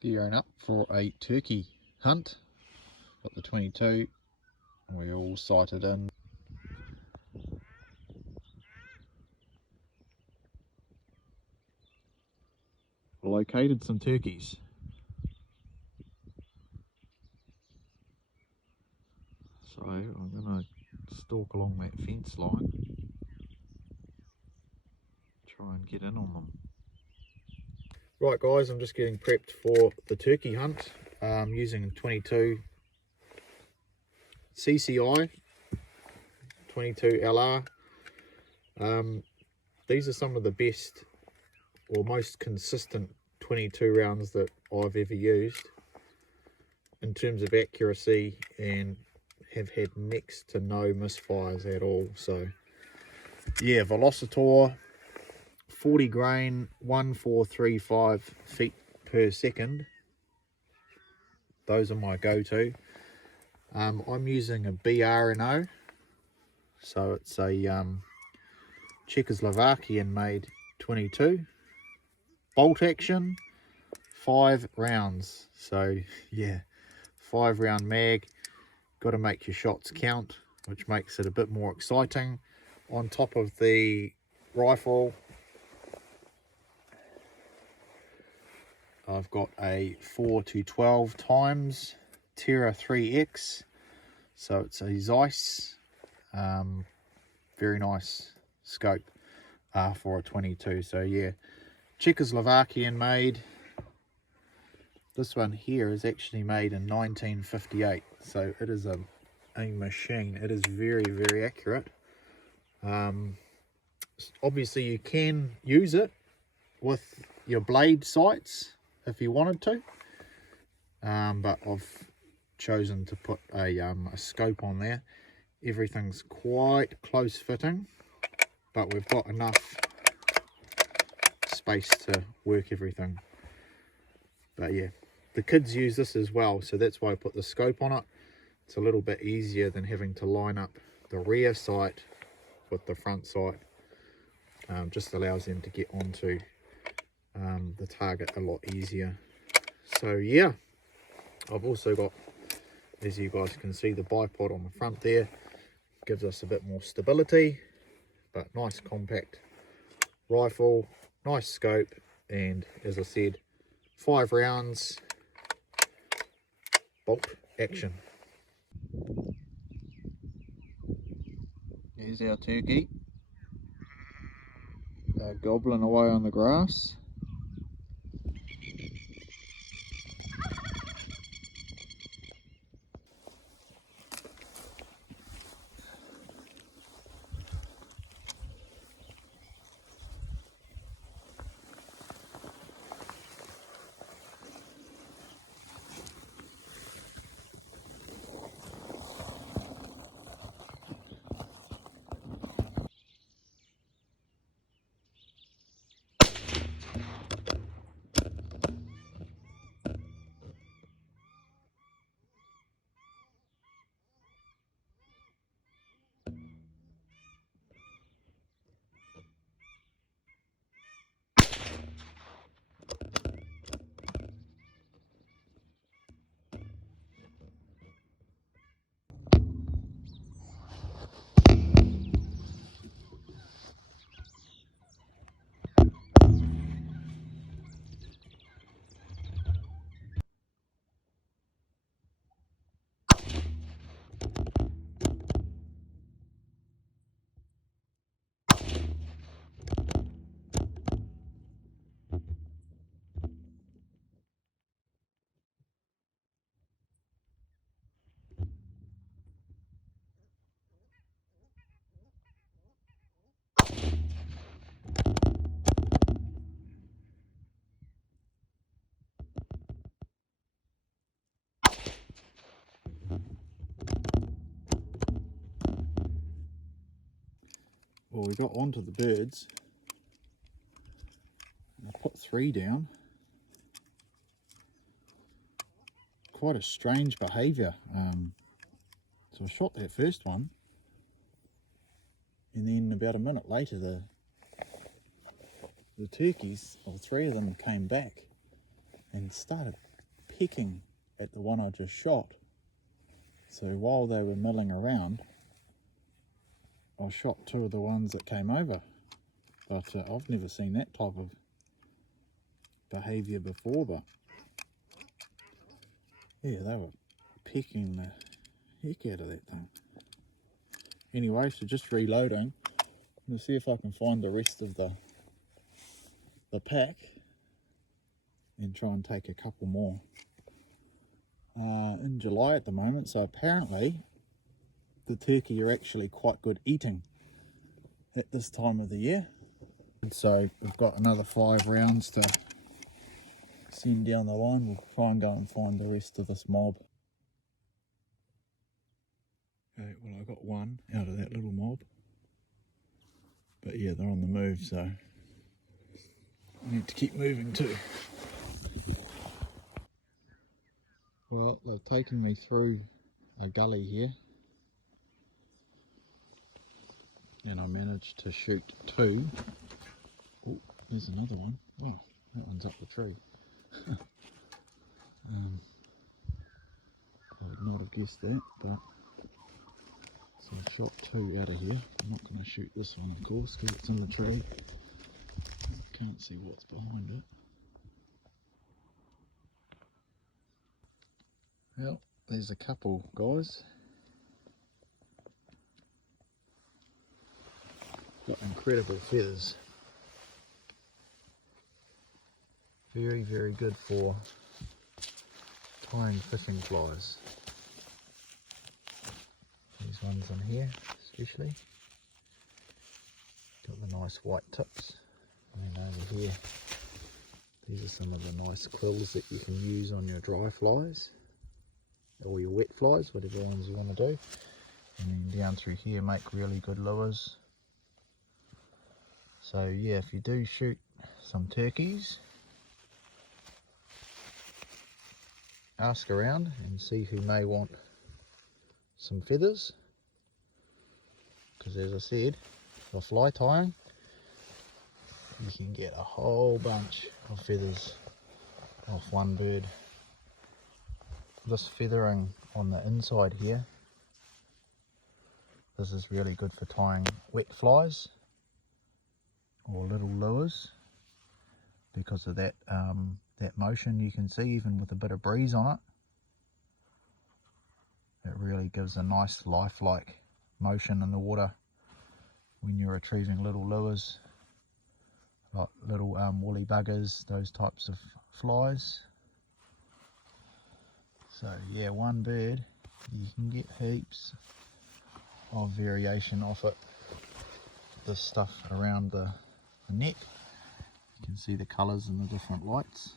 Gearing up for a turkey hunt. Got the 22 and we're all sighted in. Located some turkeys. So I'm going to stalk along that fence line, try and get in on them. Right guys, I'm just getting prepped for the turkey hunt using 22 CCI 22 LR. These are some of the best or most consistent 22 rounds that I've ever used in terms of accuracy, and have had next to no misfires at all. So yeah, Velocitor 40 grain 1435 feet per second, those are my go-to. I'm using a BR&O, so it's a Czechoslovakian made 22 bolt action, 5 rounds. So yeah, 5 round mag, got to make your shots count, which makes it a bit more exciting. On top of the rifle, I've got a 4-12 times Terra 3X, so it's a Zeiss, very nice scope for a 22. So yeah, Czechoslovakian made. This one here is actually made in 1958, so it is a machine. It is very, very accurate. Obviously you can use it with your blade sights if you wanted to, but I've chosen to put a scope on there. Everything's quite close fitting, but we've got enough space to work everything. But yeah, the kids use this as well, so that's why I put the scope on it. It's a little bit easier than having to line up the rear sight with the front sight. Just allows them to get onto the target a lot easier. So yeah, I've also got, as you guys can see, the bipod on the front there. Gives us a bit more stability, but nice compact rifle, nice scope, and as I said, 5 rounds bolt action. Here's our turkey, gobbling away on the grass. Well, we got onto the birds. I put 3 down. Quite a strange behaviour. So I shot that first one, and then about a minute later the turkeys, or 3 of them, came back and started pecking at the one I just shot. So while they were milling around, I shot 2 of the ones that came over. But I've never seen that type of behaviour before, but yeah, they were pecking the heck out of that thing. Anyway, so just reloading. We'll see if I can find the rest of the pack and try and take a couple more. In July at the moment, so apparently the turkey are actually quite good eating at this time of the year. So we've got another 5 rounds to send down the line. We'll try and go and find the rest of this mob. Okay, well, I got 1 out of that little mob, but yeah, they're on the move, so I need to keep moving too. Well, they've taken me through a gully here, and I managed to shoot 2. Oh, there's another one. Wow, that one's up the tree. I would not have guessed that, but so I've shot 2 out of here. I'm not going to shoot this one, of course, because it's in the tree. Can't see what's behind it. Well, there's a couple, guys. Got incredible feathers. Very, very good for tying fishing flies. These ones on here, especially. Got the nice white tips. And then over here, these are some of the nice quills that you can use on your dry flies, or your wet flies, whatever ones you want to do. And then down through here, make really good lures. So yeah, if you do shoot some turkeys, ask around and see who may want some feathers, because as I said, for fly tying you can get a whole bunch of feathers off one bird. This feathering on the inside here, this is really good for tying wet flies or little lures, because of that that motion you can see, even with a bit of breeze on it. It really gives a nice lifelike motion in the water when you're retrieving little lures, like little woolly buggers, those types of flies. So yeah, one bird, you can get heaps of variation off it. This stuff around the neck, you can see the colours and the different lights.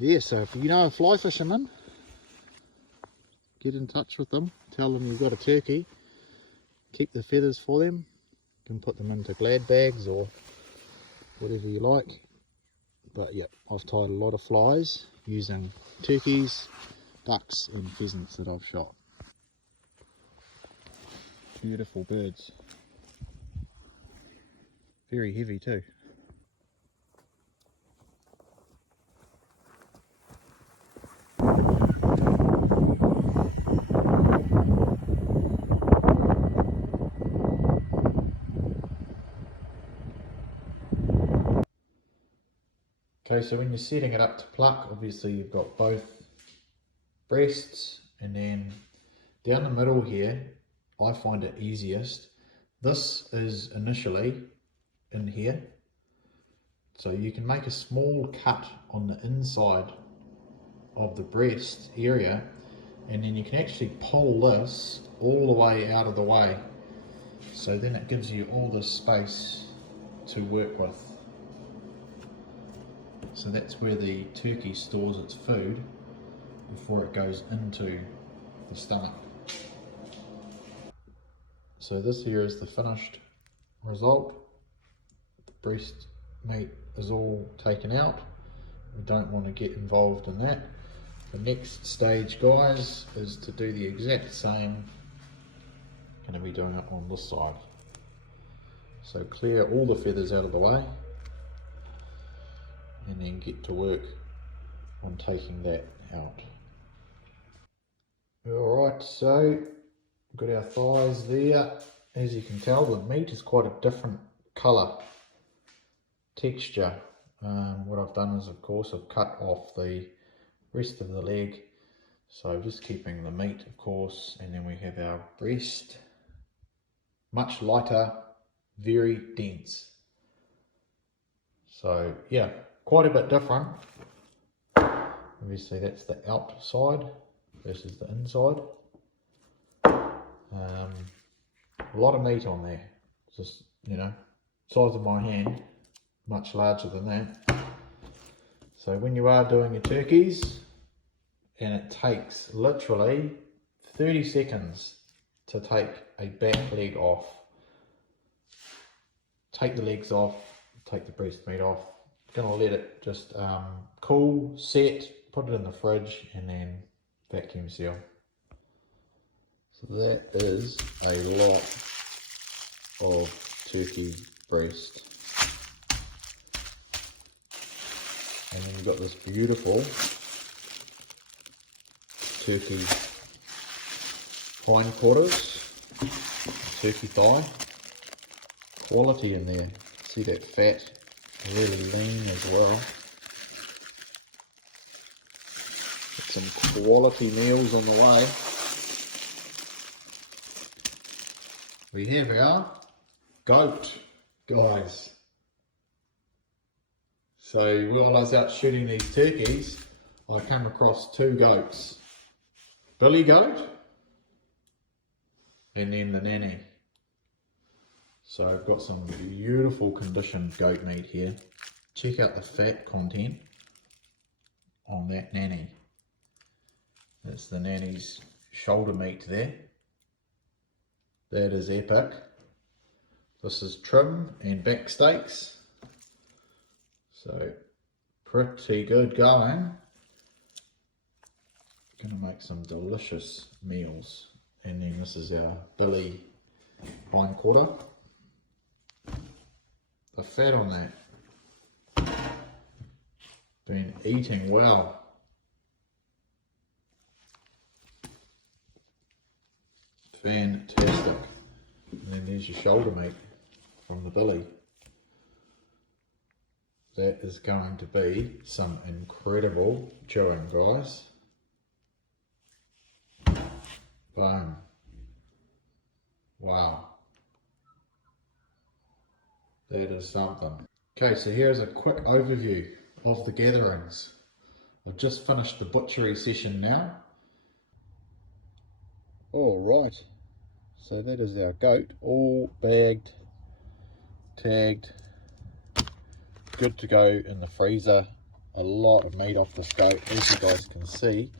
Yeah, so if you know a fly fisherman, get in touch with them, tell them you've got a turkey, keep the feathers for them. You can put them into glad bags or whatever you like. But yeah, I've tied a lot of flies using turkeys, ducks and pheasants that I've shot. Beautiful birds. Very heavy too. Okay, so when you're setting it up to pluck, obviously you've got both breasts, and then down the middle here, I find it easiest. This is initially in here, so you can make a small cut on the inside of the breast area, and then you can actually pull this all the way out of the way. So then it gives you all this space to work with. So that's where the turkey stores its food before it goes into the stomach. So this here is the finished result. The breast meat is all taken out. We don't want to get involved in that. The next stage, guys, is to do the exact same. Going to be doing it on this side. So clear all the feathers out of the way and then get to work on taking that out. Alright, so got our thighs there. As you can tell, the meat is quite a different colour, texture. What I've done is, of course, I've cut off the rest of the leg. So just keeping the meat, of course, and then we have our breast. Much lighter, very dense. So yeah, quite a bit different. Obviously that's the outside versus the inside. A lot of meat on there, just, you know, size of my hand, much larger than that. So when you are doing your turkeys, and it takes literally 30 seconds to take a back leg off. Take the legs off, take the breast meat off. Gonna let it just cool, set, put it in the fridge, and then vacuum seal. So that is a lot of turkey breast. And then you've got this beautiful turkey hindquarters, turkey thigh. Quality in there. See that fat, really lean as well. Got some quality meals on the way. We have our goat, guys. So while I was out shooting these turkeys, I came across two goats. Billy goat and then the nanny. So I've got some beautiful conditioned goat meat here. Check out the fat content on that nanny. That's the nanny's shoulder meat there. That is epic. This is trim and back steaks. So pretty good going. Gonna make some delicious meals. And then this is our Billy hindquarter. The fat on that. Been eating well. Fantastic. And then there's your shoulder meat from the Billy. That is going to be some incredible chewing, guys. Boom. Wow. That is something. Okay, so here's a quick overview of the gatherings. I've just finished the butchery session now. All right, so that is our goat, all bagged, tagged, good to go in the freezer. A lot of meat off this goat, as you guys can see.